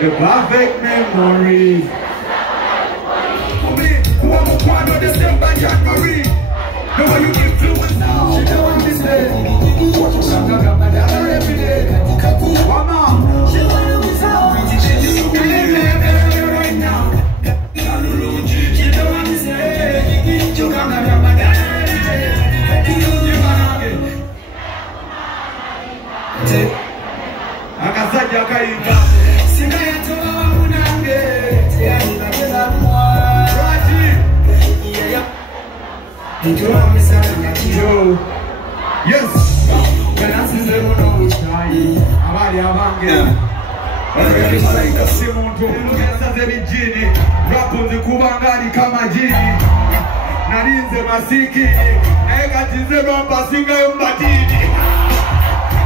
The perfect memories. December, January. The way you give fluence now. She don't want this day. Every day. Come on. She don't want right now. She don't want this day. You come down. Akasaja kaimba. Yes. Rapunzi kubangari kama jini narinze masiki naekatize romba singa yumbatini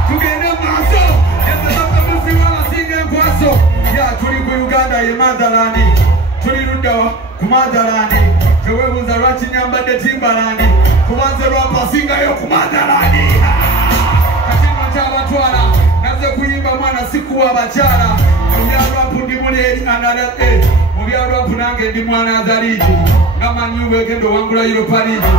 tugende maso yeselapta musiwala singa nkwaso ya tuli ku Uganda ye Madalani tuli runda ku Madalani tewebuza lwaki nyambadde Timbalandi kubanze lwapa singa yo ku Madalani katino kyabatwala naze kuyimba mwana sikuwa bakyala mubyalwapu ndi muli eri anadal mubyalwapu nange ndi mwana azaliji ngamanyi wegendo wangula Europa League